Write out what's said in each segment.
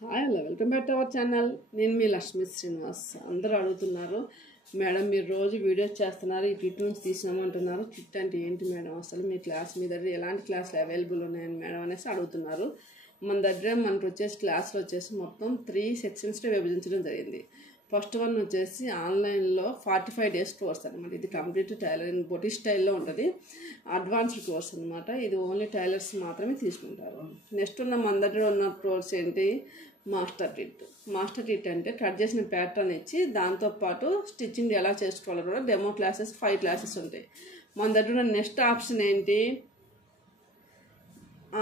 Hi hello welcome back to our channel. నేను మీ లక్ష్మీ శ్రీనివాస్. అందరూ అడుగుతున్నారు, మేడం మీరు రోజు వీడియోస్ చేస్తున్నారు, ఈ కిట్ నుంచి తీసినామంటున్నారు. కిట్ అంటే ఏంటి మేడం, అసలు మీ క్లాస్ మీ దగ్గర ఎలాంటి క్లాసులు అవైలబుల్ ఉన్నాయని మేడం అనేసి అడుగుతున్నారు. మన దగ్గర మనకు వచ్చేసి క్లాసులు వచ్చేసి మొత్తం 3 సెక్షన్స్లో విభజించడం జరిగింది. ఫస్ట్ వన్ వచ్చేసి ఆన్లైన్లో 45 days కోర్స్ అనమాట. ఇది కంప్లీట్ టైలరింగ్ బొటిక్ స్టైల్లో ఉంటుంది. అడ్వాన్స్డ్ కోర్స్ అనమాట. ఇది ఓన్లీ టైలర్స్ మాత్రమే తీసుకుంటారు. నెక్స్ట్ ఉన్న మన దగ్గర ఉన్న కోర్స్ ఏంటి, మాస్టర్ కిట్. మాస్టర్ కిట్ అంటే కట్ చేసిన ప్యాటర్న్ ఇచ్చి దాంతోపాటు స్టిచ్చింగ్ ఎలా చేసుకోవాలో కూడా డెమో క్లాసెస్ 5 classes ఉంటాయి. మన దగ్గర ఉన్న నెక్స్ట్ ఆప్షన్ ఏంటి,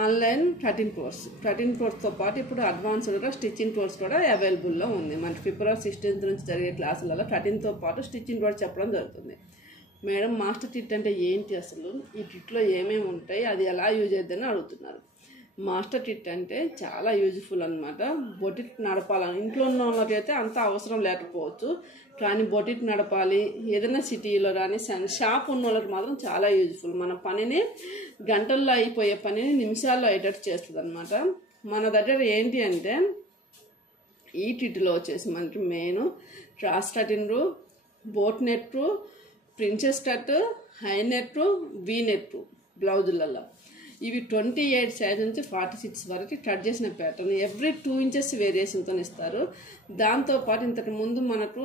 ఆన్లైన్ 13 కోర్స్. 13 కోర్స్తో పాటు ఇప్పుడు అడ్వాన్స్డ్గా స్టిచ్చింగ్ కోర్స్ కూడా అవైలబుల్లో ఉంది. మనకి February 16th నుంచి జరిగే క్లాసులలో 13తో పాటు స్టిచ్చింగ్ కూడా చెప్పడం జరుగుతుంది. మేడం మాస్టర్ కిట్ అంటే ఏంటి, అసలు ఈ కిట్లో ఏమేమి ఉంటాయి, అది ఎలా యూజ్ అవుతుందని అడుగుతున్నారు. మాస్టర్ కిట్ అంటే చాలా యూజ్ఫుల్ అనమాట. బొటిక్ నడపాలని ఇంట్లో ఉన్న వాళ్ళకైతే అంత అవసరం లేకపోవచ్చు, కానీ బొటిక్ నడపాలి ఏదైనా సిటీలో కానీ షాప్ ఉన్న వాళ్ళకి మాత్రం చాలా యూజ్ఫుల్. మన పనిని గంటల్లో అయిపోయే పనిని నిమిషాల్లో అయ్యేటట్టు చేస్తుంది అనమాట. మన దగ్గర ఏంటి అంటే ఈ కిట్లో వచ్చేసి మనకి main cross cutting, boat neck, princess cut, high neck, V neck బ్లౌజులలో ఇవి 28 సైజ్ నుంచి 46 వరకు కట్ చేసిన ప్యాటర్న్ ఎవ్రీ 2 inches వేరియేషన్తో ఇస్తారు. దాంతోపాటు ఇంతకు ముందు మనకు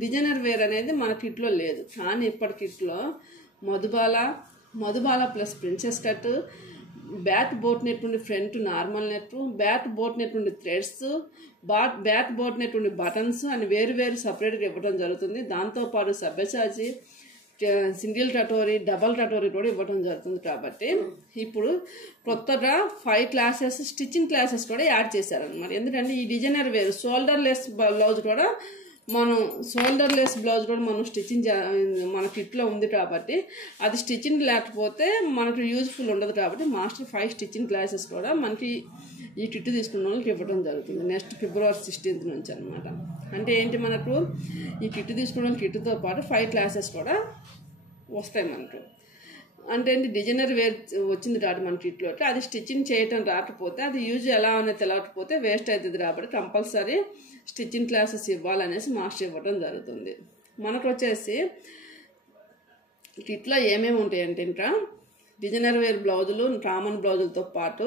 డిజైనర్ వేర్ అనేది మన కిట్లో లేదు, కానీ ఇప్పటి కిట్లో Madhubala plus princess cut, back boat neck నుండి front normal neck, back boat neck నుండి థ్రెడ్స్, బ్యాక్ బోట్ నెట్ నుండి బటన్స్ అని వేరు సపరేట్గా ఇవ్వడం జరుగుతుంది. దాంతోపాటు సబ్బెసాచి, సింగిల్ కటోరీ, డబల్ కటోరీ కూడా ఇవ్వడం జరుగుతుంది. కాబట్టి ఇప్పుడు కొత్తగా 5 classes స్టిచ్చింగ్ క్లాసెస్ కూడా యాడ్ చేశారనమాట. ఎందుకంటే ఈ డిజైనర్ వేరు షోల్డర్లెస్ బ్లౌజ్ కూడా మనం స్టిచ్చింగ్ మన కిట్లో ఉంది కాబట్టి అది స్టిచ్చింగ్ లేకపోతే మనకు యూజ్ఫుల్ ఉండదు. కాబట్టి మాస్టర్ 5 స్టిచ్చింగ్ క్లాసెస్ కూడా మనకి ఈ కిట్ తీసుకున్న వాళ్ళకి ఇవ్వడం జరుగుతుంది నెక్స్ట్ February 16th నుంచి అనమాట. అంటే ఏంటి, మనకు ఈ కిట్ తీసుకున్న కిట్తో పాటు 5 classes కూడా వస్తాయి మనకు. అంటే ఏంటి, డిజైనర్ వేర్ వచ్చింది కాబట్టి మన కిట్లో అది స్టిచ్చింగ్ చేయటం రాకపోతే, అది యూజ్ ఎలా అనేది తెలియకపోతే వేస్ట్ అవుతుంది. కాబట్టి కంపల్సరీ స్టిచ్చింగ్ క్లాసెస్ ఇవ్వాలనేసి మాస్టర్ ఇవ్వడం జరుగుతుంది. మనకు వచ్చేసి కిట్లో ఏమేమి ఉంటాయంటే ఇంకా డిజైనర్ వేర్ బ్లౌజులు, కామన్ బ్లౌజులతో పాటు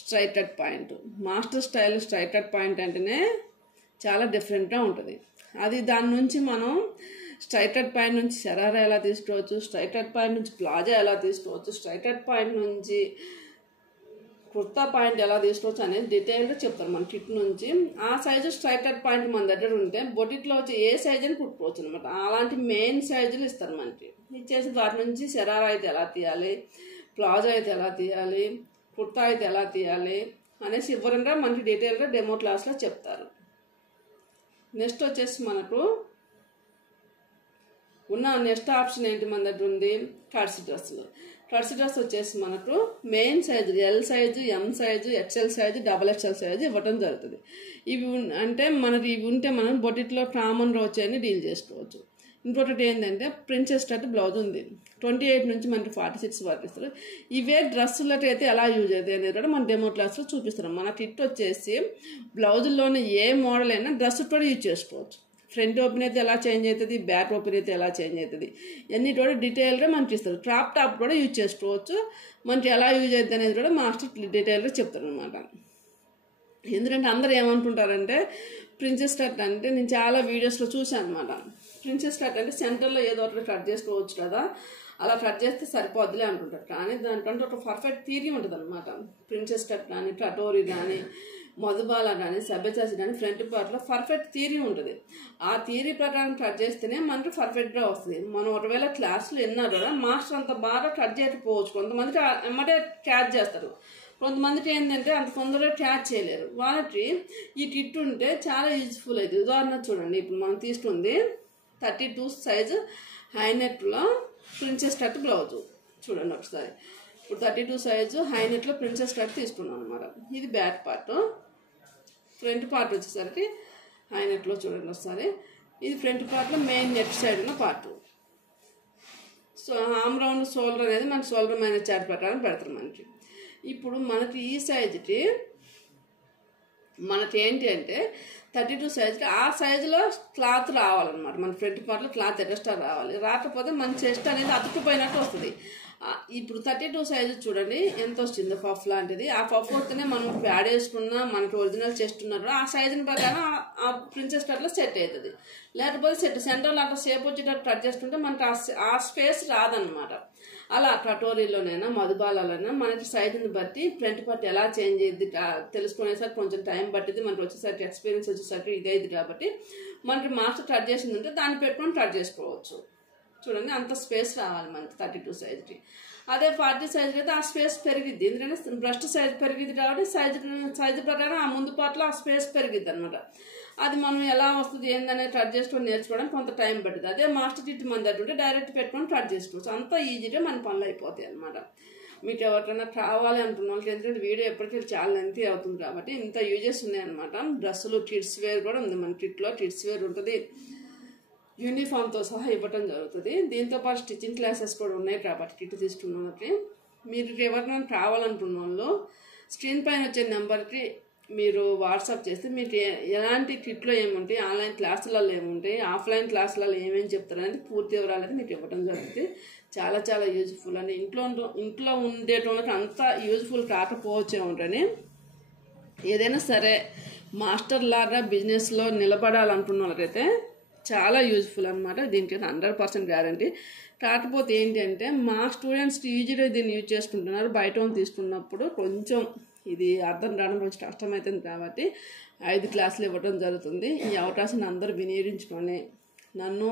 straight cut point. Master style straight cut point అంటేనే చాలా డిఫరెంట్గా ఉంటుంది. అది దాని నుంచి మనం స్ట్రైట్ కట్ పాయింట్ నుంచి శరారా ఎలా తీసుకోవచ్చు, స్ట్రైట్ కట్ పాయింట్ నుంచి ప్లాజా ఎలా తీసుకోవచ్చు, స్ట్రైట్ కట్ పాయింట్ నుంచి కుర్తా పాయింట్ ఎలా తీసుకోవచ్చు అనేది డీటెయిల్గా చెప్తారు మన కిట్ నుంచి. ఆ సైజు స్ట్రైట్ కట్ పాయింట్ మన దగ్గర ఉంటే బొటిక్లో వచ్చి ఏ సైజ్ అని కుట్టుకోవచ్చు అనమాట. అలాంటి మెయిన్ సైజులు ఇస్తారు మనకి. ఇచ్చేసి వాటి నుంచి శరారా అయితే ఎలా తీయాలి, ప్లాజా అయితే ఎలా తీయాలి, కుర్తా అయితే ఎలా తీయాలి అనేసి ఇవ్వరంగా మనకి డీటెయిల్గా డెమో క్లాస్లో చెప్తారు. నెక్స్ట్ వచ్చేసి మనకు ఉన్న నెక్స్ట్ ఆప్షన్ ఏంటి, మన దగ్గర ఉంది కట్స్ డ్రెస్సులు. కట్స్ డ్రెస్ వచ్చేసి మనకు main size L size, M size, XL size, XXL size ఇవ్వడం జరుగుతుంది. ఇవి అంటే మనకి ఇవి ఉంటే మనం బొటిక్లో కామన్గా వచ్చాయని డీల్ చేసుకోవచ్చు. ఇంకొకటి ఏంటంటే ప్రిన్సెస్ కట్ బ్లౌజ్ ఉంది, 28 నుంచి మనకి 46 వరకు ఇస్తారు. ఇవే డ్రెస్సులకి అయితే ఎలా యూజ్ అవుతాయి అనేది కూడా మన డెమో క్లాస్లో చూపిస్తున్నాం. మన కిట్ వచ్చేసి బ్లౌజుల్లోనే ఏ మోడల్ అయినా డ్రెస్ కూడా యూజ్ చేసుకోవచ్చు. ఫ్రంట్ ఓపెన్ అయితే ఎలా చేంజ్ అవుతుంది, బ్యాక్ ఓపెన్ అయితే ఎలా చేంజ్ అవుతుంది, ఇవన్నీ కూడా డీటెయిల్గా మనకి ఇస్తారు. క్రాప్ టాప్ కూడా యూజ్ చేసుకోవచ్చు. మనకి ఎలా యూజ్ అవుతుంది అనేది కూడా మాస్టర్ డీటెయిల్గా చెప్తారు అనమాట. ఎందుకంటే అందరూ ఏమనుకుంటారంటే ప్రిన్సెస్ కట్ అంటే, నేను చాలా వీడియోస్లో చూసాను అనమాట. ప్రిన్సెస్ కట్ అంటే సెంటర్లో ఏదో ఒకటి కట్ చేసుకోవచ్చు కదా, అలా కట్ చేస్తే సరిపోద్దులే అనుకుంటారు. కానీ దానికంటే ఒక పర్ఫెక్ట్ థియరీ ఉంటుంది అనమాట. ప్రిన్సెస్ కట్ కానీ, కటోరీ కానీ, మధుబాల కానీ, సబ్బెచాసి కానీ ఫ్రంట్ పార్ట్లో పర్ఫెక్ట్ థియరీ ఉంటుంది. ఆ థియరీ ప్రకారం కట్ చేస్తేనే మనకి పర్ఫెక్ట్గా వస్తుంది. మనం ఒకవేళ క్లాసులు విన్నారు కదా, మాస్టర్ అంత బాగా కట్ చేయకపోవచ్చు. కొంతమందికి ఎమ్మటే క్యాచ్ చేస్తారు, కొంతమందికి ఏంటంటే అంత తొందరగా క్యాచ్ చేయలేరు. వాళ్ళకి ఈ కిట్ ఉంటే చాలా యూజ్ఫుల్ అవుతుంది. ఉదాహరణ చూడండి, ఇప్పుడు మనం తీసుకుంది 32 సైజు హై నెట్లో ప్రిన్సెస్ కట్ బ్లౌజు. చూడండి ఒకసారి, ఇప్పుడు 32 సైజు హై నెట్లో ప్రిన్సెస్ కట్ తీసుకున్నాం అనమాట. ఇది బ్యాక్ పార్ట్. ఫ్రంట్ పార్ట్ వచ్చేసరికి హై నెట్లో చూడండి ఒకసారి, ఇది ఫ్రంట్ పార్ట్లో మెయిన్ నెట్ సైడ్ ఉన్న part. So arm round shoulder అనేది మన షోల్డర్ మైనస్ చార్ట్ ప్రకారం పెడతారు మనకి. ఇప్పుడు మనకి ఈ సైజుకి మనకి ఏంటి అంటే 32 సైజుకి ఆ సైజులో క్లాత్ రావాలన్నమాట. మన ఫ్రంట్ పార్ట్లో క్లాత్ ఎక్స్ట్రా రావాలి. రాకపోతే మన చెస్ట్ అనేది అతుక్కుపోయినట్టు వస్తుంది. ఇప్పుడు 32 సైజు చూడండి ఎంత వచ్చిందో పఫ్ లాంటిది. ఆ పఫ్ వస్తేనే మనం ప్యాడ్ వేసుకున్నా మనకి ఒరిజినల్ చెస్ట్ ఉన్నారు ఆ సైజుని ప్రకారం ఆ ప్రిన్సెస్ కట్లో సెట్ అవుతుంది. లేకపోతే సెంటర్లో అట్లా షేప్ వచ్చేటట్టు కట్ చేసుకుంటే మనకి ఆ స్పేస్ రాదనమాట. అలా కటోరీలోనైనా మధుబాలలోనైనా మనకి సైజుని బట్టి ఫ్రంట్ పార్ట్ ఎలా చేంజ్ అయ్యింది తెలుసుకునేసరికి కొంచెం టైం పట్టింది. మనకి వచ్చేసరికి ఎక్స్పీరియన్స్ వచ్చేసరికి ఇదైంది కాబట్టి మనకి మాస్టర్ కట్ చేసింది ఉంటే దాన్ని పెట్టుకొని కట్ చేసుకోవచ్చు. చూడండి అంత స్పేస్ రావాలి మనకి 32 సైజుకి. అదే 40 సైజుకి అయితే ఆ స్పేస్ పెరిగిద్ది. ఎందుకంటే బ్రెస్ట్ సైజ్ పెరిగిద్ది కాబట్టి సైజు ప్రకారం ఆ ముందు పార్ట్లో ఆ స్పేస్ పెరిగిద్ది అనమాట. అది మనం ఎలా వస్తుంది ఏందనేది కట్ చేసుకొని నేర్చుకోవడానికి కొంత టైం పడుతుంది. అదే మాస్టర్ కిట్ మన దగ్గర ఉంటే డైరెక్ట్ పెట్టుకొని కట్ చేసుకోవచ్చు. అంత ఈజీగా మన పనులు అయిపోతాయి అనమాట. మీకు ఎవరికైనా కావాలి అనుకున్న వాళ్ళకి ఎందుకంటే వీడియో ఎప్పటికీ చాలా లెంతీ అవుతుంది కాబట్టి ఇంత యూజెస్ ఉన్నాయన్నమాట. డ్రెస్సులు కిడ్స్ వేర్ కూడా ఉంది మన కిట్లో. కిడ్స్ వేర్ ఉంటుంది, యూనిఫామ్తో సహా ఇవ్వటం జరుగుతుంది. దీంతోపాటు స్టిచ్చింగ్ క్లాసెస్ కూడా ఉన్నాయి కాబట్టి కిట్ తీసుకున్న వాళ్ళకి. మీరు ఎవరికైనా కావాలనుకున్న వాళ్ళు స్క్రీన్ పైన వచ్చే నెంబర్కి మీరు వాట్సాప్ చేస్తే మీకు ఎలాంటి కిట్లో ఏముంటాయి, ఆన్లైన్ క్లాసులలో ఏముంటాయి, ఆఫ్లైన్ క్లాసులలో ఏమేమి చెప్తారు అనేది పూర్తి వివరాలు అయితే మీకు ఇవ్వడం జరుగుతుంది. చాలా చాలా యూజ్ఫుల్ అండి. ఇంట్లో ఉండేటోళ్ళకి అంత యూజ్ఫుల్ కాకపోవచ్చే ఉంటాయని ఏదైనా సరే మాస్టర్ లాగా బిజినెస్లో నిలబడాలనుకున్న వాళ్ళకైతే చాలా యూజ్ఫుల్ అనమాట. దీనికైతే 100% గ్యారంటీ. కాకపోతే ఏంటి అంటే మా స్టూడెంట్స్కి ఈజీగా దీన్ని యూజ్ చేసుకుంటున్నారు. బయట వాళ్ళు తీసుకున్నప్పుడు కొంచెం ఇది అర్థం రావడం కొంచెం కష్టమవుతుంది కాబట్టి 5 క్లాసులు ఇవ్వడం జరుగుతుంది. ఈ అవకాశాన్ని అందరూ వినియోగించుకొని నన్ను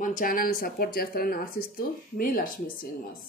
మన ఛానల్ని సపోర్ట్ చేస్తారని ఆశిస్తూ మీ లక్ష్మీ శ్రీనివాస్.